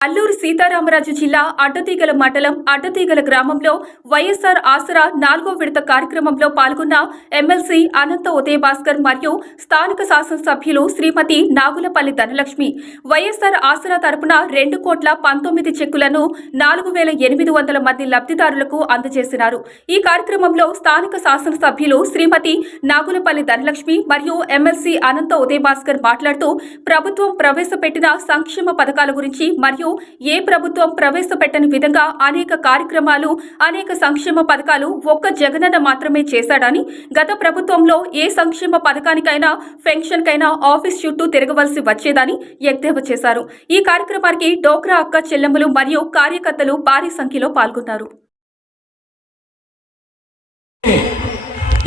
అల్లూరు సీతారామరాజు జిల్లా అడ్డతీగల మండలం అడ్డతీగల గ్రామంలో వైఎస్ఆర్ ఆసరా నాలుగో విడత కార్యక్రమంలో పాల్గొన్న ఎమ్మెల్సీ అనంత ఉదయభాస్కర్ మరియు స్థానిక శాసనసభ్యులు శ్రీమతి నాగులపల్లి ధనలక్ష్మి. వైఎస్ఆర్ ఆసరా తరపున రెండు కోట్ల పంతొమ్మిది చెక్కులను నాలుగు వేల ఎనిమిది వందల మంది లబ్ధిదారులకు అందజేసినారు. ఈ కార్యక్రమంలో స్థానిక శాసనసభ్యులు శ్రీమతి నాగులపల్లి ధనలక్ష్మి మరియు ఎమ్మెల్సీ అనంత ఉదయభాస్కర్ మాట్లాడుతూ ప్రభుత్వం ప్రవేశపెట్టిన సంక్షేమ పథకాల గురించి మరియు ఏ ప్రభుత్వం ప్రవేశపెట్టని విధంగా అనేక కార్యక్రమాలు అనేక సంక్షేమ పథకాలు ఒక్క జగనన్న మాత్రమే చేశాడని గత ప్రభుత్వంలో ఏ సంక్షేమ పథకానికైనా పెన్షన్కైనా ఆఫీస్ చుట్టూ తిరగవలసి వచ్చేదని ఎద్దేవా చేశారు. ఈ కార్యక్రమానికి డోక్రా అక్క చెల్లెమ్మలు మరియు కార్యకర్తలు భారీ సంఖ్యలో పాల్గొన్నారు.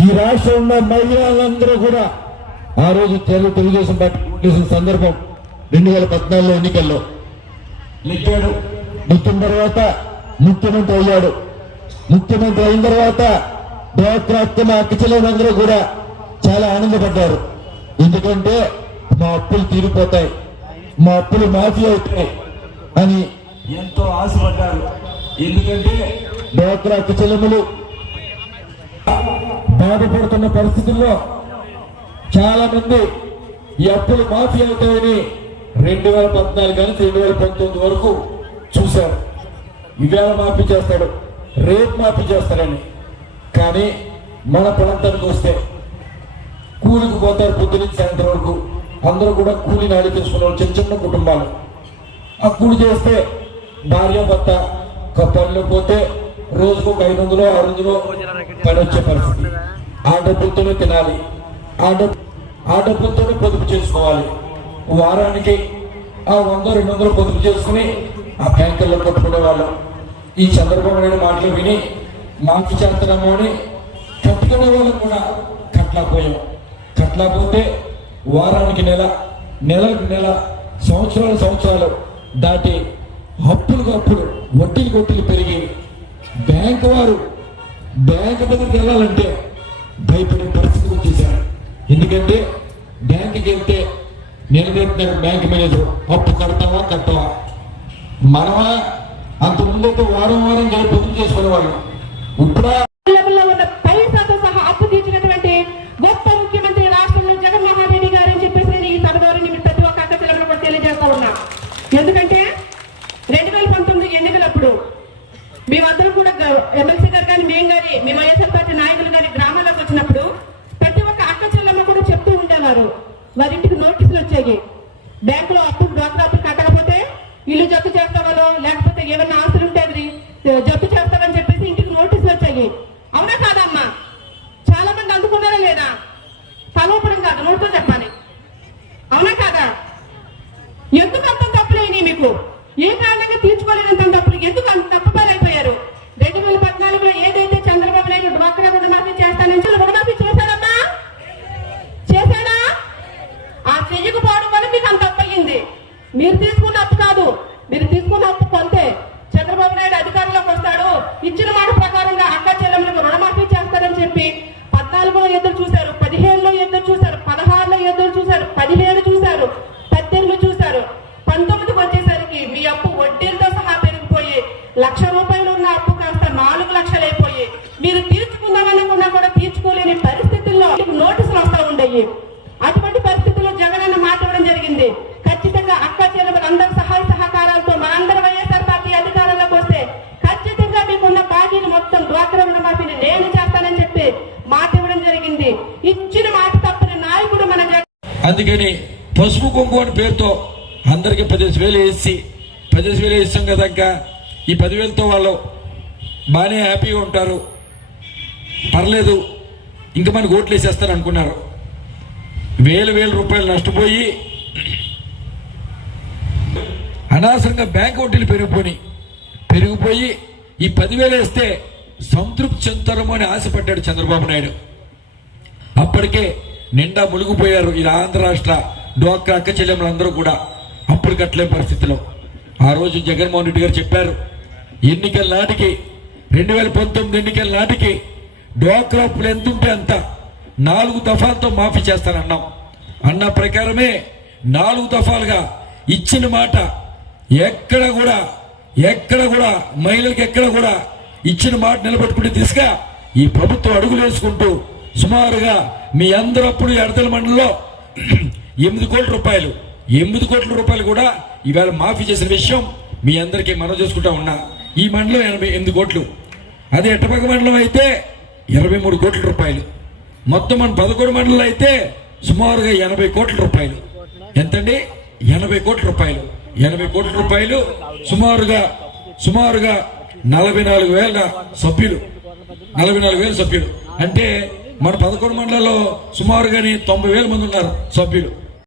ఈ రాష్ట్రంలో మహిళలందరూ కూడా ఆ రోజు తెలుగు తెలుగుదేశం పార్టీ సందర్భం రెండు వేల పద్నాలుగులో ఎన్నికల్లో నెగ్గాడు. నెక్కిన తర్వాత ముఖ్యమంత్రి అయ్యాడు. ముఖ్యమంత్రి అయిన తర్వాత డోక్రాత్మ అక్కచెల్లెలందరూ కూడా చాలా ఆనందపడ్డారు. ఎందుకంటే మా అప్పులు తీరిపోతాయి. మా అప్పులు మాఫీ అవుతాయి అని ఎంతో ఆశపడ్డారు. ఎందుకంటే డోక్రా అక్కచెల్లెములు బాధపడుతున్న పరిస్థితుల్లో చాలా మంది ఈ అప్పులు మాఫీ అవుతాయని రెండు వేల పద్నాలుగు కానీ రెండు వేల పంతొమ్మిది వరకు చూశారు. ఇవేళ మాఫీ చేస్తాడు రేపు మాఫీ చేస్తాడని. కానీ మన ప్రాంతానికి వస్తే కూలికి పోతారు పొద్దు నుంచి సాయంత్రం వరకు. అందరూ కూడా కూలి నాడి చేసుకున్న వాళ్ళు చిన్న చిన్న కుటుంబాలు. ఆ కూలి చేస్తే భార్య భర్త ఒక పనిలో పోతే రోజుకు ఒక ఐదు వందలు ఆరు వందలు పని వచ్చే పరిస్థితి. ఆ డబ్బులతోనే తినాలి. ఆ డబ్బు ఆ డబ్బులతోనే పొదుపు చేసుకోవాలి. వారానికి ఆ వంద రెండు వందలు పొదుపు చేసుకుని ఆ బ్యాంకుల్లో కొట్టుకునే వాళ్ళం. ఈ చంద్రబాబు నాయుడు మాటలు విని మాకు చేస్తున్నాము అని కట్టుకునే వాళ్ళం కూడా కట్టలేకపోయాం కట్టలేకపోతే వారానికి నెల నెలకు నెల సంవత్సరాలు సంవత్సరాలు దాటి అప్పులకు అప్పులు వడ్డీలు కొట్టిలు పెరిగి బ్యాంకు వారు బ్యాంకు దగ్గరికి వెళ్ళాలంటే భయపడే పరిస్థితి వచ్చేసారు ఎందుకంటే బ్యాంకుకి వెళ్తే నిలబెట్టిన బ్యాంక్ మేనేజర్ అప్పు కడతావా కట్టవా? మనమా అంత ముందైతే వారం వారం కలిపి పొదుపు చేసుకునేవాళ్ళం. ఇప్పుడా ఉన్న పైసాతో సహా అప్పు తీర్చినటువంటి గొప్ప ముఖ్యమంత్రి రాష్ట్రంలో జగన్మోహన్ రెడ్డి గారు అని చెప్పేసి నేను ఈ సభ ద్వారా నేను ప్రతి ఒక్క అక్క చెల్లెలు తెలియజేస్తా ఉన్నా. ఎందుకంటే రెండు వేల పంతొమ్మిది ఎన్నికలప్పుడు మేమందరం కూడా గ- ఎమ్మెల్సీ గారు కానీ మేము కానీ మేము వైఎస్ఆర్ పార్టీ నాయకులు కానీ గ్రామాల్లోకి వచ్చినప్పుడు ప్రతి ఒక్క అక్క చెల్లెమ్మ కూడా చెప్తూ ఉండేవారు వారి ఇంటికి నోటీసులు వచ్చాయి బ్యాంకులో అప్పు డ్వాక్రా అప్పు కట్టకపోతే ఇల్లు జప్తు చేస్తామనో లేకపోతే ఏమైనా ఆస్తులు ఉంటే అది జప్తు చేస్తామని చెప్పేసి ఇంటికి నోటీసులు వచ్చాయి అవునా కాదమ్మా చాలా మంది అందుకున్నారా లేదా తలోపడం కాదు నోటితో చెప్పాలి అవునా కాదా ఎందుకు అంత తప్పులేని మీకు ఏ కారణంగా తీర్చుకోలేనంత తప్పులు ఎందుకు అంత తప్పుపాలైపోయారు రెండు వేల పద్నాలుగులో ఏదైతే చంద్రబాబు నాయుడు డ్వాక్రా రుణమాఫీ చేస్తానని చెప్పి రుణమాఫీ చేశాడమ్మా చేశాడా ఆ చెయ్యకపోవడం వల్ల మీకు అంత అప్పు అయ్యింది మీరు తీసుకున్న అప్పు కాదు మీరు తీసుకున్న అప్పు కొంతే చంద్రబాబు నాయుడు అధికారంలోకి వస్తాడు ఇచ్చిన మాట ప్రకారంగా అక్క చెల్లెములకు రుణమాఫీ చేస్తారని చెప్పి పద్నాలుగులో చూశారు పదిహేనులో ఎద్దులు చూశారు పదహారులో ఎద్దులు చూశారు పదిహేడు చూశారు పద్దెనిమిది చూశారు. పంతొమ్మిదికి వచ్చేసరికి మీ అప్పు వడ్డీలతో సహా పెరిగిపోయి లక్ష రూపాయలు ఉన్న అప్పు కాస్త నాలుగు లక్షలు అయిపోయి మీరు తీర్చుకుందామనుకున్నా కూడా తీర్చుకోలేని పరిస్థితుల్లో మీకు నోటీసులు వస్తూ ఉండేవి. అటువంటి పరిస్థితుల్లో జగనన్న మాట ఇవ్వడం జరిగింది ఖచ్చితంగా అక్క చెల్లెములు అందరి సహాయ సహకారాలతో మనందరి వైఎస్ఆర్ పార్టీ అధికారంలోకి వస్తే ఖచ్చితంగా మీకున్న బాకీని మొత్తం డ్వాక్రా రుణమాఫీని నేను చేస్తానని చెప్పి మాట ఇవ్వడం జరిగింది ఇచ్చిన మాట తప్పని నాయకుడు మన జగన్ అందుకని పసుపు కుంకుమ అని పేరుతో అందరికి పదిహేను వేలు వేసి పదిహేను వేలు వేస్తాం కదా ఇంకా ఈ పదివేలతో వాళ్ళు బాగానే హ్యాపీగా ఉంటారు. పర్లేదు ఇంకా మనకు ఓట్లు వేసేస్తారు అనుకున్నారు. వేలు వేల రూపాయలు నష్టపోయి అనవసరంగా బ్యాంక్ వడ్డీలు పెరిగిపోయి పెరిగిపోయి ఈ పదివేలు వేస్తే సంతృప్తి చెందుతారేమో అని ఆశపడ్డాడు చంద్రబాబు నాయుడు. అప్పటికే నిండా మునిగిపోయారు ఈ ఆంధ్ర రాష్ట్ర డోక్రా అక్క చెల్లెములందరూ కూడా. అప్పుడు కట్టలే పరిస్థితిలో. ఆ రోజు జగన్మోహన్ రెడ్డి గారు చెప్పారు ఎన్నికల నాటికి రెండు వేల పంతొమ్మిది ఎన్నికల నాటికి డోక్రా అప్పులు ఎంత ఉంటే అంత నాలుగు దఫాలతో మాఫీ చేస్తానన్నాం. అన్న ప్రకారమే నాలుగు దఫాలుగా ఇచ్చిన మాట ఎక్కడ కూడా ఎక్కడ కూడా మహిళలకు ఎక్కడ కూడా ఇచ్చిన మాట నిలబెట్టుకుంటే దిశగా ఈ ప్రభుత్వం అడుగులు వేసుకుంటూ సుమారుగా మీ అందరప్పుడు ఎడతల మండలిలో ఎనిమిది కోట్ల రూపాయలు ఎనిమిది కోట్ల రూపాయలు కూడా ఈవేళ మాఫీ చేసిన విషయం మీ అందరికీ మనం చేసుకుంటా ఉన్నా. ఈ మండలం ఎనభై ఎనిమిది కోట్లు. అదే ఎట్టపక్క మండలం అయితే ఇరవై మూడు కోట్ల రూపాయలు. మొత్తం మన పదకొండు మండలం అయితే సుమారుగా ఎనభై కోట్ల రూపాయలు. ఎంతండి? ఎనభై కోట్ల రూపాయలు. ఎనభై కోట్ల రూపాయలు సుమారుగా సుమారుగా నలభై నాలుగు వేల సభ్యులు. నలభై నాలుగు వేల సభ్యులు. అంటే మన పదకొండు మండలాల్లో సుమారుగానే తొంభై వేల మంది ఉన్నారు సభ్యులు.